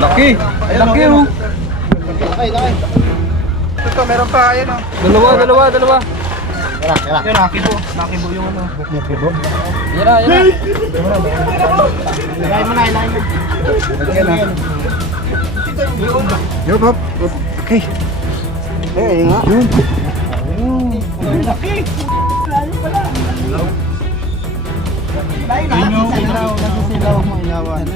Laki! Laki oh! Lakay. Ito, meron pa, ayun oh. Dalawa. Yun, nakibo yung ano. Yan na. Ilahin mo na. Yo, Bob. Okay. Eh, nga. Yun. Laki! Nasisilaw mo inawan.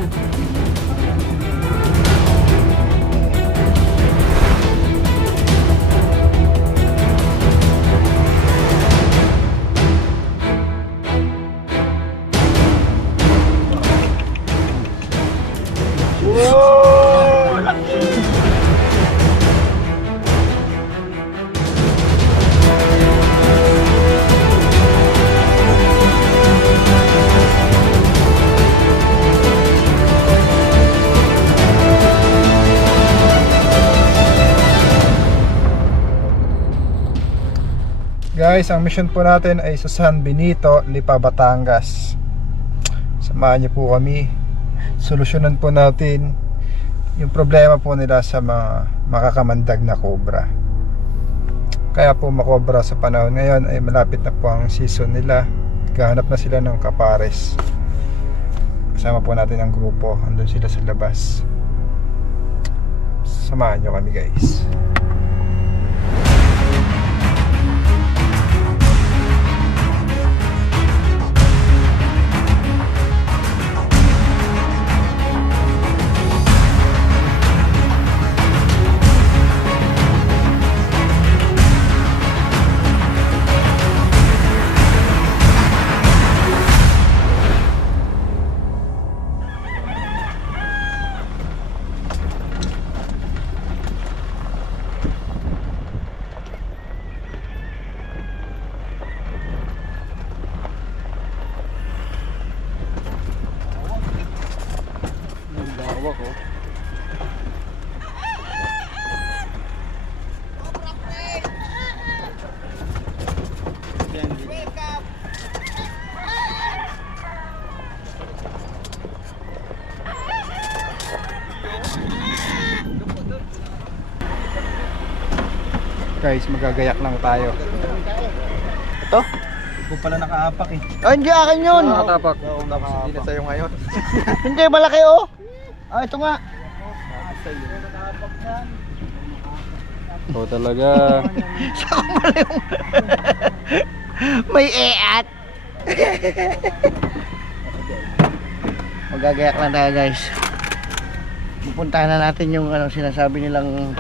Guys, ang mission po natin ay sa San Benito, Lipa, Batangas. Samahan niyo po kami. Solusyonan po natin yung problema po nila sa mga makakamandag na cobra. Kaya po makobra sa panahon ngayon ay malapit na po ang season nila. Gahanap na sila ng kapares. Kasama po natin ang grupo. Andun sila sa labas. Samahan niyo kami, guys. Guys, magagayak lang tayo. Ito? Ito pala nakaapak eh. Ay, hindi akin yun. Nakatapak. Hindi na sa'yo ngayon. Hindi, malaki oh. Ah, ito nga. Oo talaga. May eat. Magagayak lang tayo, guys. Pupuntahan na natin yung ano sinasabi nilang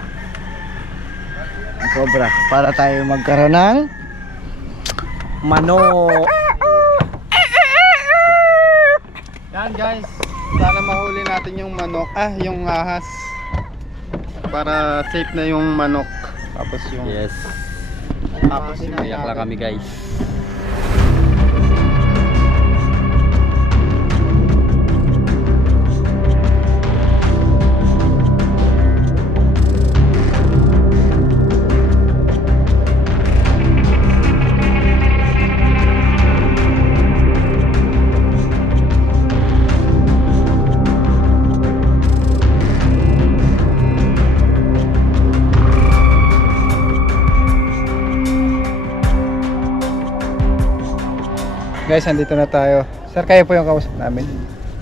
cobra para tayo magkaroon ng manok. Yan guys, sana mahuli natin yung manok, yung ahas. Para safe na yung manok. Tapos yung Yes. tapos yung Iyak lang kami guys. Guys, andito na tayo. Sir, kayo po yung kausap namin.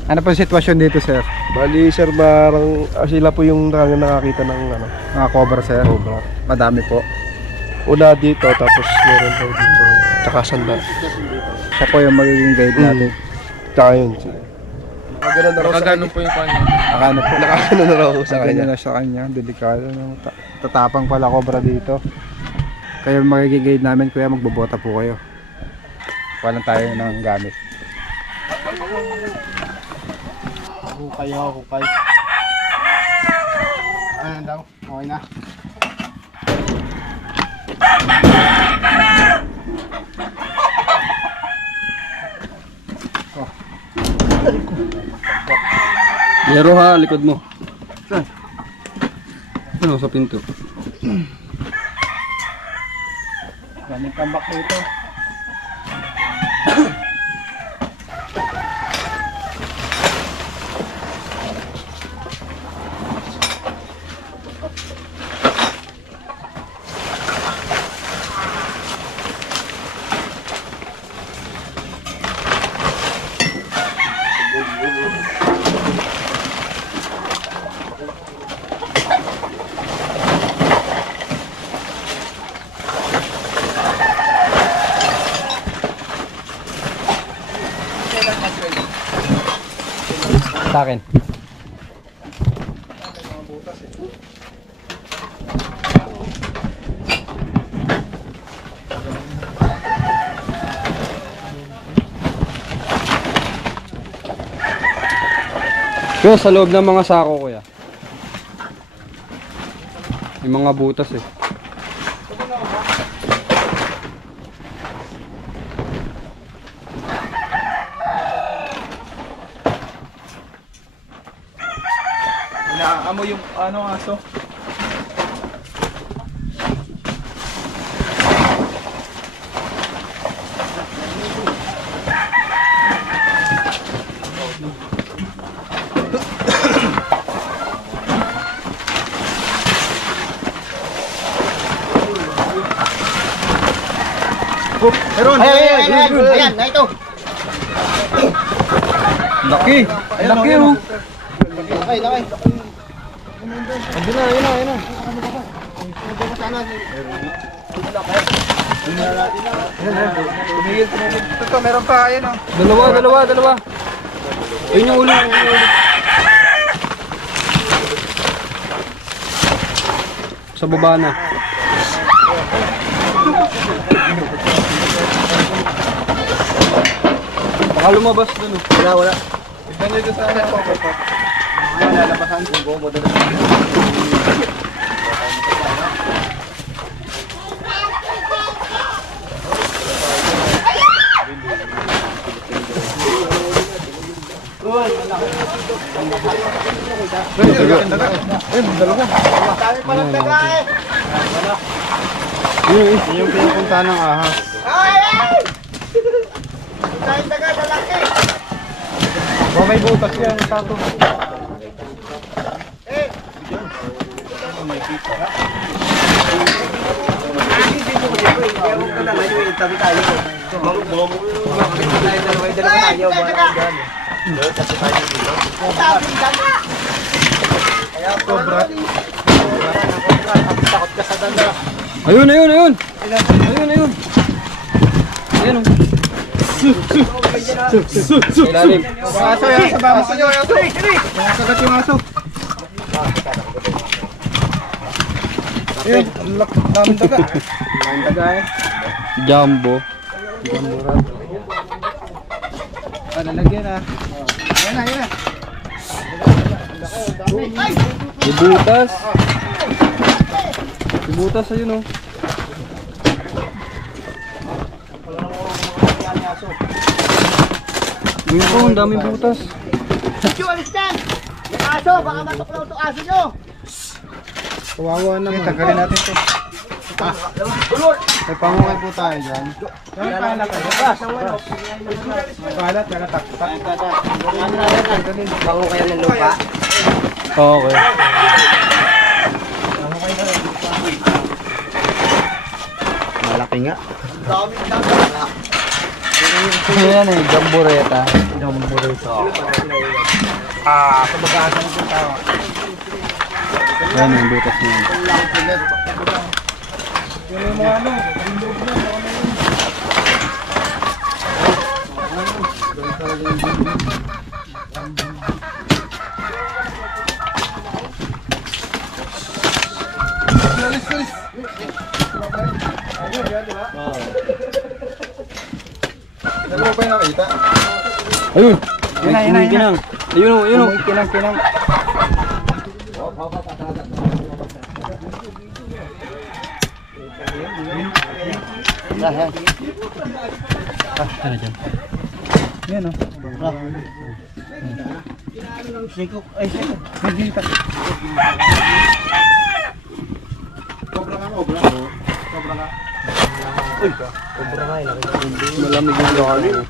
Ano po yung sitwasyon dito, sir? Bali sir, parang sila po yung nakakita ng ano, Mga cobra, sir. cobra. Madami po. Una dito, tapos meron daw dito. Tsaka sanda. Siya po yung magiging guide natin. Tsaka yun. Nakagano na raw sa kanya. po yung kanya. Akano po. Nakagano na raw sa Ganyan kanya. na sa kanya. Delikado. No? Tatapang pala cobra dito. Kayo yung magiging guide namin, kuya. Magbobota po kayo. Kuha lang tayo ng gamit. hukay. Ayan daw, okay na. Yero ha, likod mo. Saan? Ano, sa pinto. Daming tambak dito. Sa akin. Kuya, sa loob ng mga sako, kuya. May mga butas eh. Inaamo yung ano aso. Meron! Ayan, na ito. Laki! Laki oh! Okay, okay. Ayun na, ayun na, ayun na. Tumigil. Ito, meron pa. Ayan o. Dalawa. Ayun yung ulo, Sa baba na. Baka lumabas dun oh. Wala. Tignan nyo ito sa akin po. Lalabasan kung buo mo doon. Yun yung pinupunta ng ahas. Oh, may butas yan. Tato. Ayun. Ayun oh. Ilalim. Aso yan. Sabama kayo. Aso. Kagat yung aso. Ayun. Daming daga. Daming daga eh. Jumbo. Lalagyan ah. Ayan na. May butas. May butas ayun oh. Ayun po, ang daming butas. Alis dyan! Yung aso, baka matuklaw itong aso nyo! Kawawa naman. Tagalin natin ito. May pangungay po tayo dyan. Palat kayo. Palat, nakataktak. Bango kayo ng lupa. Okay. Malaki nga. Ayan eh, jamboreta. Kabagasan ito tao. Ayan yung butas niya. Yung mga ano. Ano ba yung nakita? Ayun! Yun na. Kinang. Ayun oh. Kinang. Ano dyan? Yan o. Sikok, ay sikok. Nagdita. Malamig yung lalo.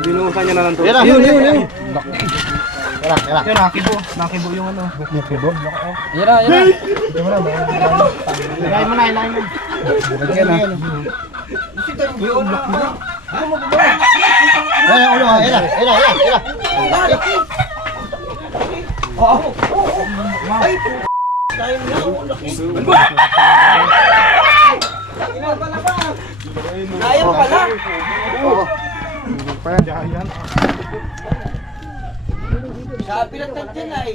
Binuhusan niya na lang to. Ayun. Tara. Yan, nakibo yung ano. Nakibo? Ayun. Ito mo na ba? Ilahin mo na. Lagyan na. Ayan, ulo. Ayan. Ayaw pala. Oo. Pa yan. Sa pinatag dyan ay.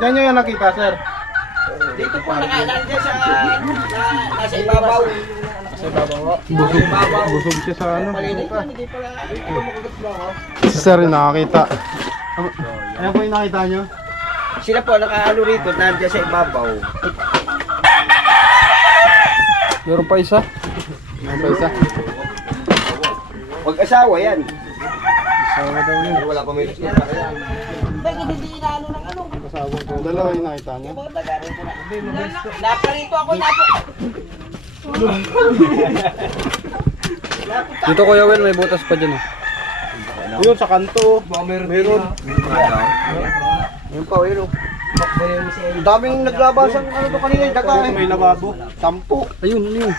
Diyan nyo yan nakita, sir. Dito po nakailan dyan sa nasa ibabaw. Busog siya sa ano. Malinig yan, hindi pala. Sir, nakakita. Ayan po yung nakita nyo. Sila po nakaano rito, nandiyan sa ibabaw. Meron pa isa. Ano pa isa? Huwag asawa yan. Asawa daw yun. Wala pa may gusto. Bakit hindi inaano ng ano? Dalawa yung nakita nyo. Naparito ako Dito Kuya Will, may butas pa dyan. Yun, sa kanto. Meron. Yun pa, yun o. Ang daming naglabasang ano to kanina yung daga eh. May lababo. 10. Ayun, ano yun?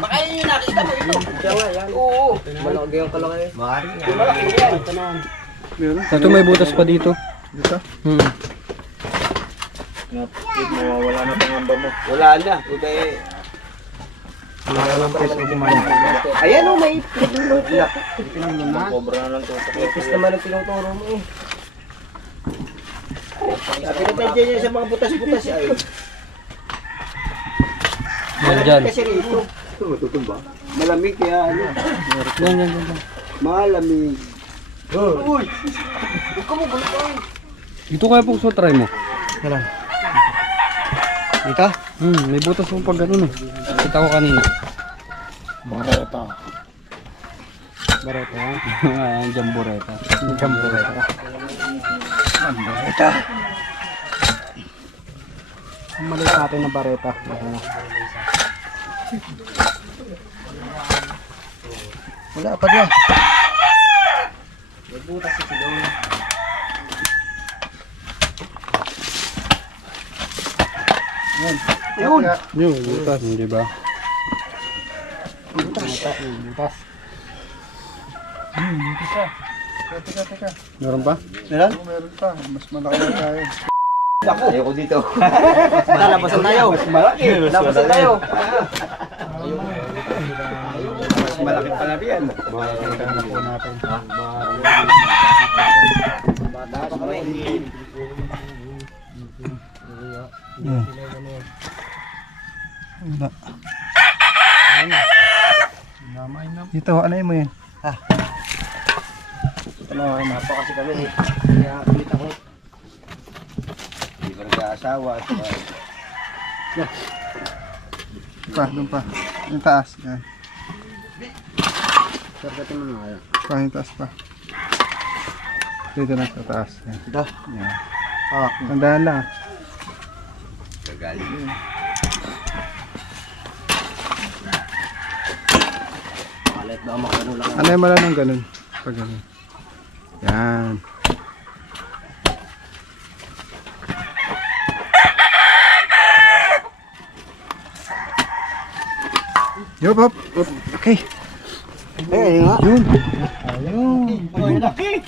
Baka yun yung nakita mo ito. Siya nga yan. Oo. Malaki yung kalaki. Mahari yan. Malaki yan. Meron. Ito may butas pa dito. Dito. Wala na. Ayan o, may pinulot na. Ipis naman ang tinuturo mo eh. Pinatadyan niya sa mga butas-butas ay. Dyan. Kasi rito. Malamig kaya ano. Yan. Malamig. Dito kaya po so try mo. Dito? May butas mo pag ganun eh. Kita ko kanina. Bareta. Ayan, jamboreta. Jamboreta. Ang mali sa atin na bareta. Wala pa dyan. Yun. Yung butas, hindi ba? Butas. Teka. Meron pa? Meron? Meron pa. Mas malaki na tayo. Ayoko dito. Lalabasan tayo. Mas malaki. Lalabasan tayo. Mas malaki pala riyan. Makikita na po natin. Dito, ano mo yun? Napa kasi kami eh. Kaya kumita ko. Hindi ko nag-aasawa. Doon pa. Yung taas. Yan. Sargatin mo na kaya. Yung taas pa. Dito na sa taas. Yan. Ito. Yan. Tandaan lang. Gagali. Palit ba makano lang. Ano yung ng ganun? Pag ganun. Yan. Yup, hop. Okay. Eh, nga. Yun. Ayun. Laki.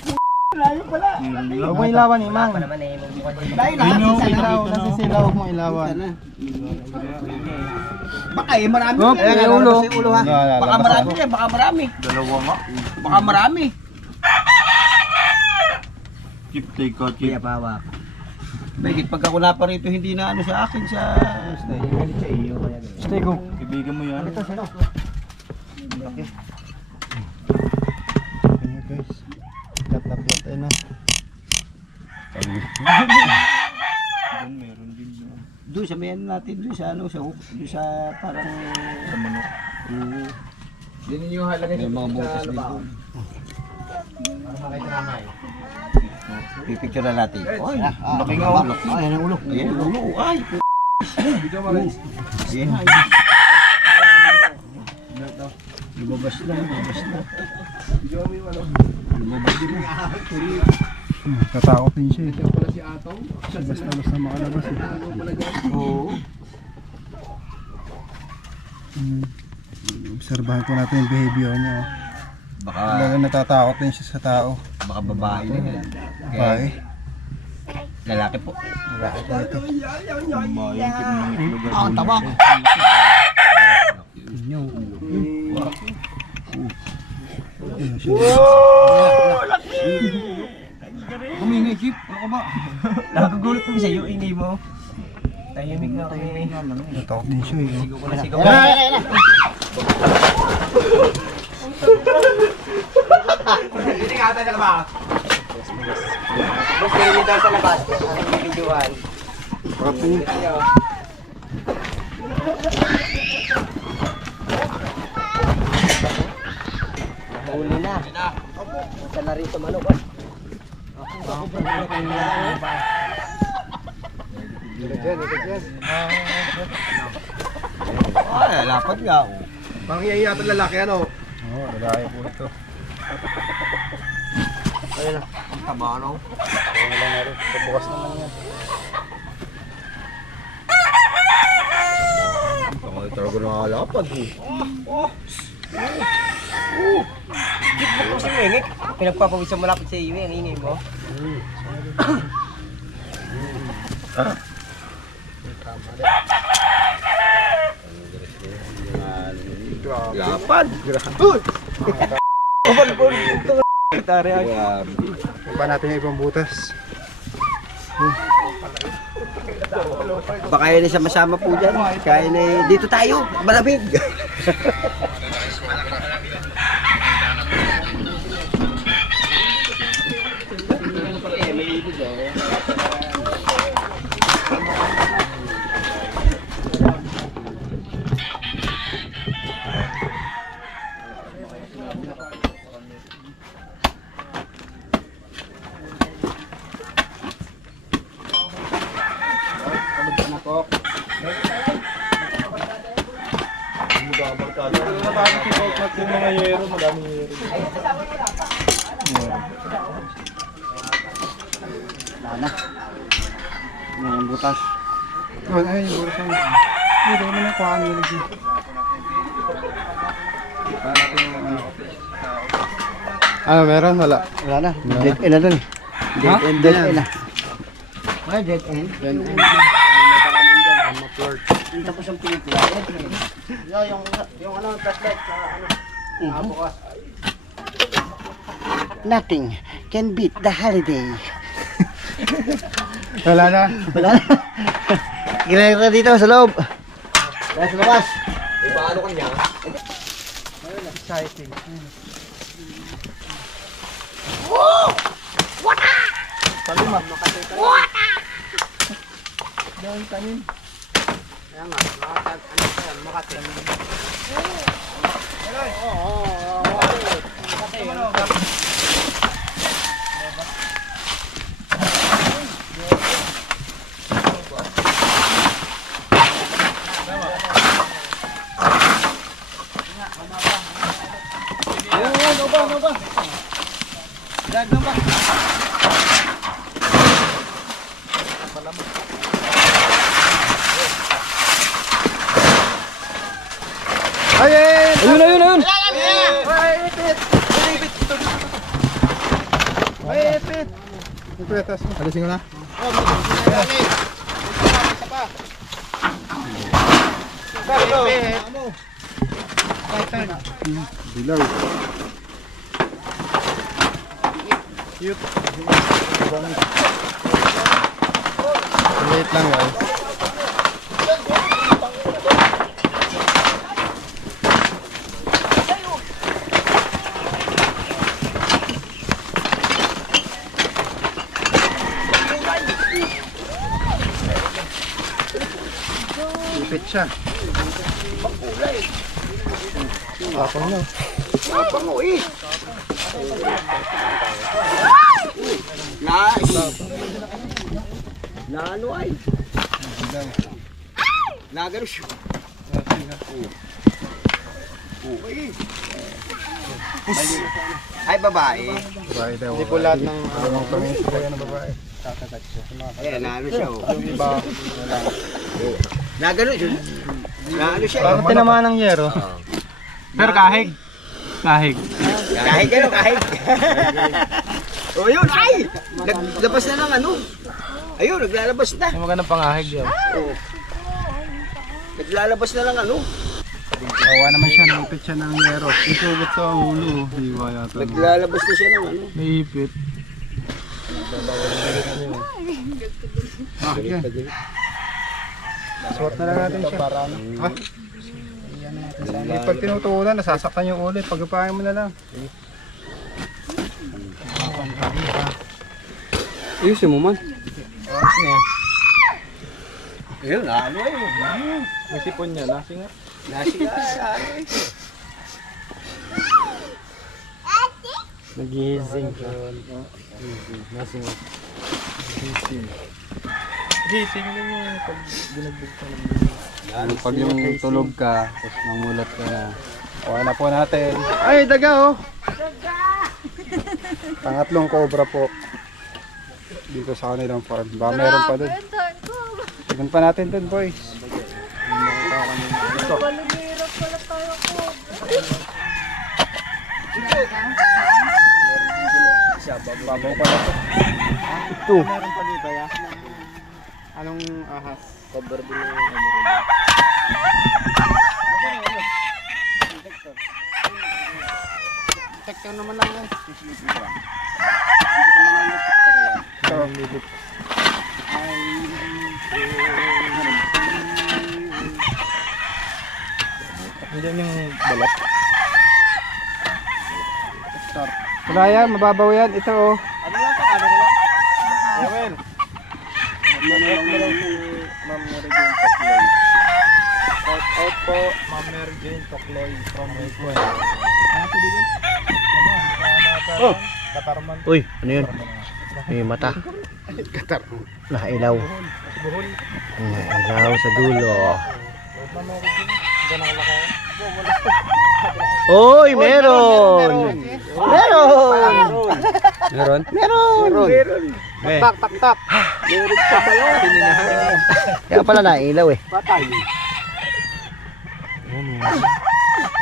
Layo pala. Huwag mo ilawan ni Mang. Dahil nakakisilaw. Nasisilaw, huwag mo ilawan. Baka eh, marami. Oh, yan. may ulo. Sa ulo ha. Baka marami yan, baka marami. Dalawa nga. Baka marami. Keep, take out, Kaya bawa. Bagit pag ako na pa rito, hindi na ano sa akin sa Stay go. Ibigan mo yan. Ito sino? Ayan guys. Tat-tat eh na. Meron din. Doon sa mayan natin, doon sa ano, sa hook, doon sa parang Sa manok. Din niyo halagay May mga butas dito. Pipicture na natin. Ay, laki nga, oh. Ay, ang ulo. Ayan ang ulo. Ay. Ayan, ay. Lumabas na. Tatakot din siya. Ito pala si Atong. Basta makalabas eh. Oo. Obserbahan ko natin yung behavior niya. Oh. Baka Talagang natatakot din siya sa tao. babae na yan. Bae. Lalaki po. Lalaki po ito. Ang tawag. Kumingay, Chip. Ano ka ba? Nakagulat kami sa'yo, ingay mo. Tahimik na kami. Natakot din siya eh. Sigaw ko na sigaw. Boss, ganyan daw sa labas. Anong bibidyohan? Huli na. Isa na rin sa manok. Ay, lapad nga ako. Mangyayari yata lalaki ano? Oo, lalaki po ito. Ayun na, ang taba ano? Wala na rin. Bukas naman yan. Ay, talaga nakalapad eh. Kit mo po si Mengik. Pinagpapawisan mo lapit sa iyo ang ingay mo. Lapad. Iba natin yung ibang butas. Baka yun isa masama po dyan. Kaya na dito tayo, malamig. Yung mga yero, madaming yero. Yung butas. Ay, yung butas ang... Hindi, dahil mo na kuhaan yung lagi. Ano, meron? Wala. Wala na, dead end na dun. Ha? Dead end na. Wala, dead end. Yung tapos ang pelikula. Yung ano, flashlight. Bukas. Nothing can beat the holiday. Wala na. Wala na. Kailangan ka dito sa loob. Dahil sa labas. Paano kanya? Exciting. Ayun, ayun, ayun! Yung pwetas mo. Alisin ko na. Dilaw. Wait lang guys. Ipit siya. Tapang na. Tapang mo eh. Nice. Na ano ay? Nagano siya. Ay babae. Babae daw. Hindi po lahat ng... Anong tumingin sila yan ng babae? Ayan, naano siya oh. Nagano siya. Naano siya. Parang tinamaan ng yero. Pero kahig. Kahig. Kahig ano, kahig. Oh yun, ay! Naglabas na ng ano. Ayun, naglalabas na. Yung magandang pangahig yan. Oh. Naglalabas na ng ano. Kawa naman siya, naipit siya ng yero. Isugot sa ulo. Hiwa yata. Naglalabas na siya ng ano. Naipit. Ah, yan. Suot na lang natin siya. Ha? Pag tinutuunan, nasasaktan yung ulit. Pagkapain mo na lang. Ayusin mo man. Ayun, ano eh. May sipon niya. Nasi nga. Nasi nga, ano eh. Nagihising ka. Nasi nga. Gising na mo pag binagbog ka ng Pag yung tulog ka, tapos namulat ka na. Kuha na po natin. Ay, daga oh! Pangatlong cobra po. Dito sa kanilang farm. Baka meron pa dun. Tignan pa natin dun, boys. Babaw pala to. Ito. Meron pa dito ya. Anong ahas? Cover din yung Tektor naman lang yan. Ito. Hindi yung balat. Wala yan, mababaw yan. Ito oh. Ano lang ka? Ano lang? Yawel. Mag-check mo lang si Ma'am Mary Jane Tokloy. Shout out po Ma'am Mary Jane Tokloy from Mayquay. Oh! Katarman. Uy, ano yun? May mata. Nakailaw. Nakailaw sa dulo. Ma'am Mary Jane, hindi na kalakay. Uy, meron! Meron! Meron? Meron! Tak, tak, tak. Meron pa pala. Kaya pala nailaw eh. Patay.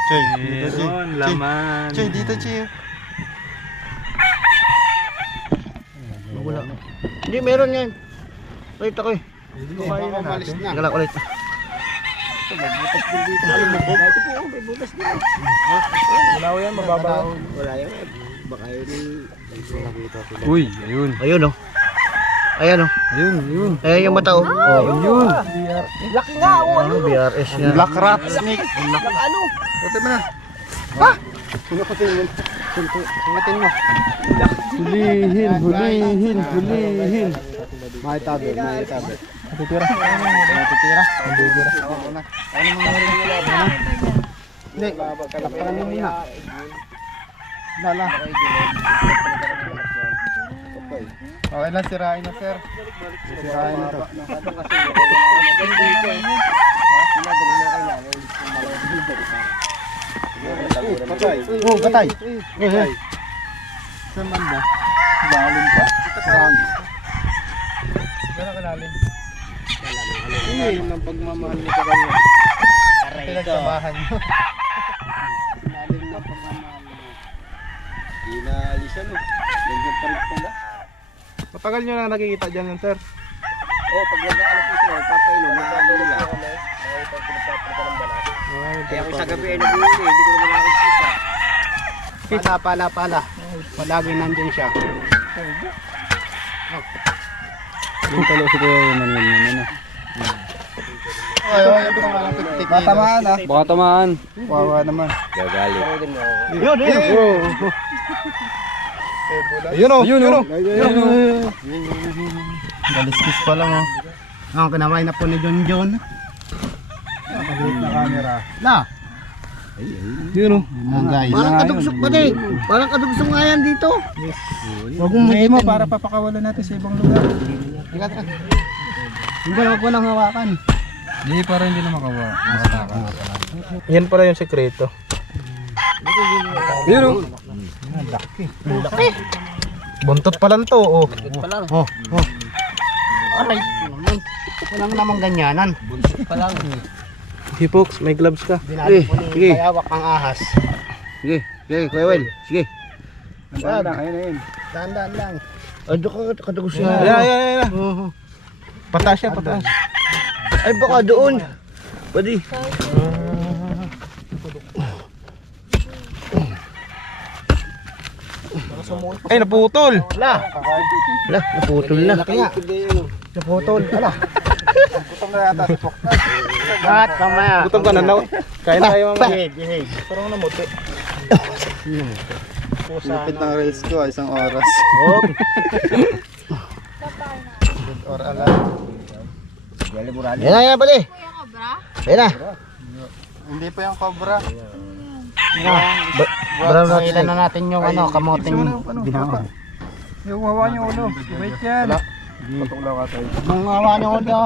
Chay, Meron, laman. Chay, dito Chay. Wala. Hindi, meron yan. Ulit ako eh. Kumain na natin. Galak ulit. Wala ko yan, mababa. Wala yan. Baka yun Uy, ayun. Ayun oh. Ayan oh. Ayun, ayun. Ayan yung mata oh. Oh, Ayun. laki nga oh. Ano, BRS yan. Black rat snake. Ano? Puti mo na. Sungutin mo. Hulihin, hulihin, hulihin. Maitabi, maitabi. Matitira. Matitira. Oo na. Ano mangyari ng laban? Hindi, kalakparan mo muna. Lala. Okay lang, sirain na sir. Sirain na to. Oh, batay. Saan man ba? Lalim pa. Gano'n kalalim? Lalim ng pagmamahal mo sa kanya. Pinagsamahan mo. Lalim ng pagmamahal mo. Inalisan mo. Nandiyan pa rin pala. Matagal nyo lang nakikita dyan sir. Oh, pag nag-aalap ko sila, papainom, nag-aalap nila. Kaya kung sa gabi ay nabuhuli, hindi ko naman nakikita. Pala. Palagi nandyan siya. Yung talo si Kuya yung manual yun, ano. Ay, ito nga lang pitik. Matamaan ah. Baka tamaan. Wawa naman. Gagalit. Yun, Ayun oh. Ayun, oh. Galiskis pa lang oh. Ang kinamay na po ni John John. Nakagalit na camera. Na. Yun, oh. Guys. Parang kadugsok pa din. Parang kadugsok nga yan dito. Huwag mong mo para papakawalan natin sa ibang lugar. Hindi na ko nang hawakan. Hindi, para hindi na makawa. Yan pala yung sekreto. Yun, oh. Buntot pa lang to, oh. Oh. Aray. Walang namang ganyanan. Hey folks, may gloves ka. Dinali po sige. ni Bayawak ang ahas. Sige, sige, Kuya Wel. Sige. Ayun. Dahan-dahan lang. Ando ka kadugsok Ayan, nga. ayan, ayan. Pataas yan, pataas. Ay baka doon. Pwede. Ay, naputol. Wala, naputol na. Naputol, ala. Gutom na yata si Poktan. At mamaya. Gutom ka na, no? Kain tayo mamaya. Jihig. Parang namuti. Lupit ng rails ko, isang oras. Or alam. Yan na, yan pali. Yan na. Hindi pa yung cobra. Brown natin na natin yung kamoting ginawa. Yung hawa niyo ulo. Wait yan. Patok lang ka tayo. Mga awa niyo ulo.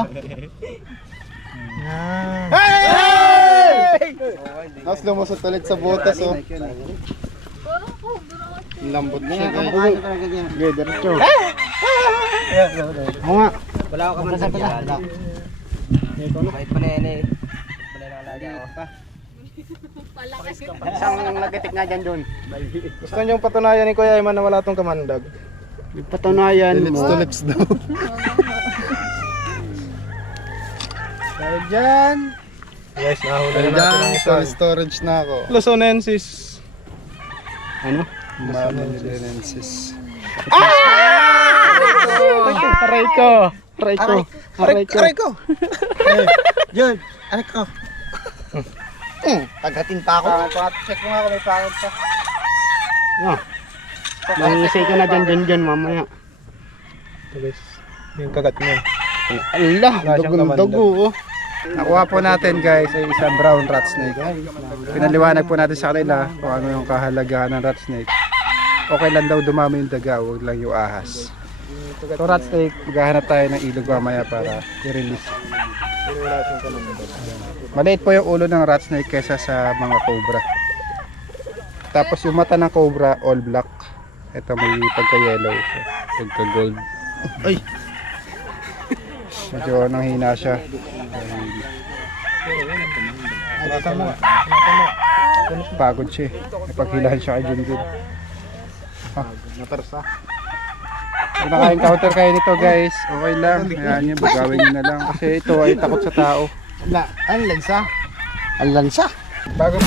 Tapos lumusot ulit sa butas, oh. Ang lambot niya, guys. Okay, diretso. Oo nga. Wala ako kaman Wala. Bait pa na yan eh. Wala na alaga ako. Isang nagatik nga dyan doon. Gusto niyong patunayan ni Kuya Iman na wala tong kamandag. Patunayan Lips mo. to lips daw. Dahil dyan. Guys, nahuli na natin ang Diyan, isa. sa storage na ako. Luzonensis. Ano? Manonensis. Aray ko. Aray ko. Aray ko. Aray ko. Yun, ano ko? Tagatin pa ako. Check mo nga kung may pangit pa. Mangisay ka na dyan mamaya. Ito guys, yung kagat niya. Allah, Wala siyang dugong-dugo. Oh. Nakuha po natin guys ay isang brown rat snake. Pinaliwanag po natin sa kanila kung ano yung kahalagahan ng rat snake. Okay lang daw dumami yung daga, huwag lang yung ahas. So rat snake, maghahanap tayo ng ilog mamaya para i-release. Maliit po yung ulo ng rat snake kaysa sa mga cobra. Tapos yung mata ng cobra all black. Ito may pagka-yellow, pagka-gold. Ay. Medyo nanghina siya. Pagod siya. Napaghilahan siya kay Junjun. Natarsa. Kung naka-encounter kayo nito guys, okay lang. Hayaan nyo, bagawin nyo na lang. Kasi ito ay takot sa tao. Ang lansa. Ang lansa. Bago